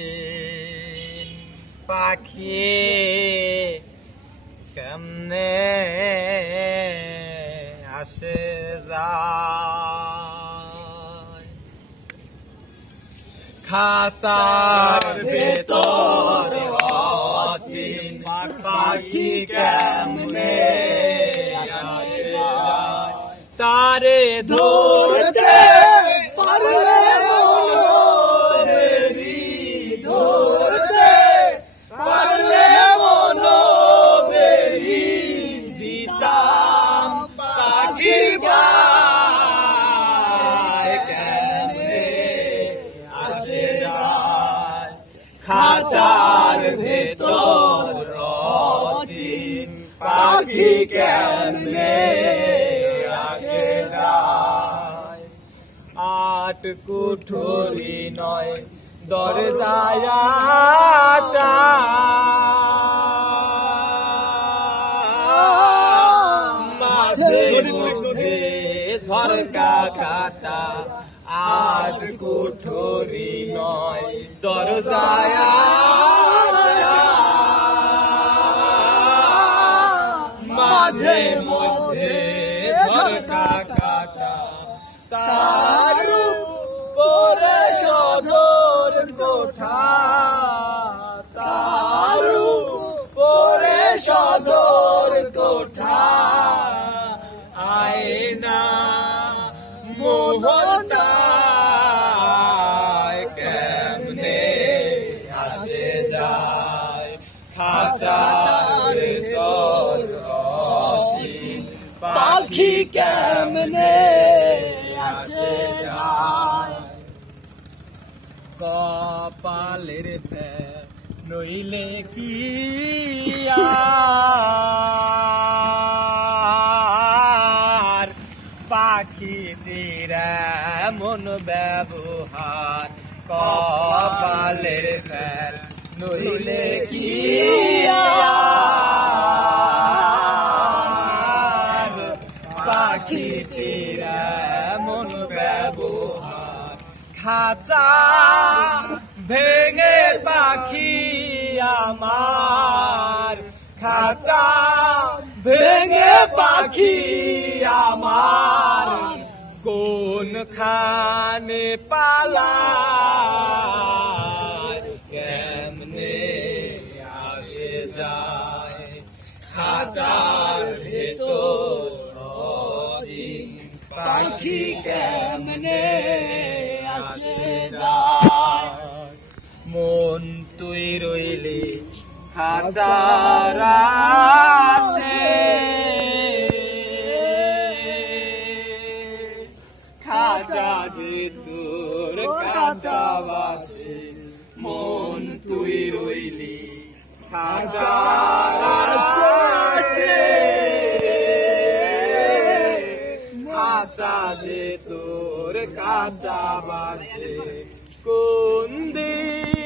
অচিন পাখি কেমনে আসে যায় খাঁচার ভেতর অচিন পাখি কেমনে আসে যায় তারে ধরতে পারলে মনোবেরি ধরতে পারলে মনোবেরি দিতাম পাখির গায় কেমনে আসে যায় খাঁচার ভেতর অচিন পাখি কেমনে আট কুঠুরি নয় দরজায় মাঝে মধ্যে ঝরকা কাটা আট কুঠুরি নয় দরজায় মাঝে মধ্যে ঝরকা কাটা তার উপরে সদর কোঠা তার উপরে সদর কোঠা আয়না মোহনটায় কেমনে আসে যায় খাঁচার ভেতর অচিন পাখি কেমনে আসে যায় কপালের ফের নইলে কি আর পাখিটির এমন ব্যবহার কপালের ফের নইলে কি আর পাখিটির এমন ব্যবহার খাঁচা ভেঙে পাখি আমার খাঁচা ভেঙে পাখি আমার কোনখানে পালায় কেমনে আসে যায় খাঁচার ভেতর অচিন পাখি কেমনে আসে যায় মন তুই রইলি খাঁচার আশে খাঁচা যে তোর কাঁচাবাসে মন তুই রইলি খাঁচার আশে খাঁচা যে তোর কাঁচাবাসে কোন দিন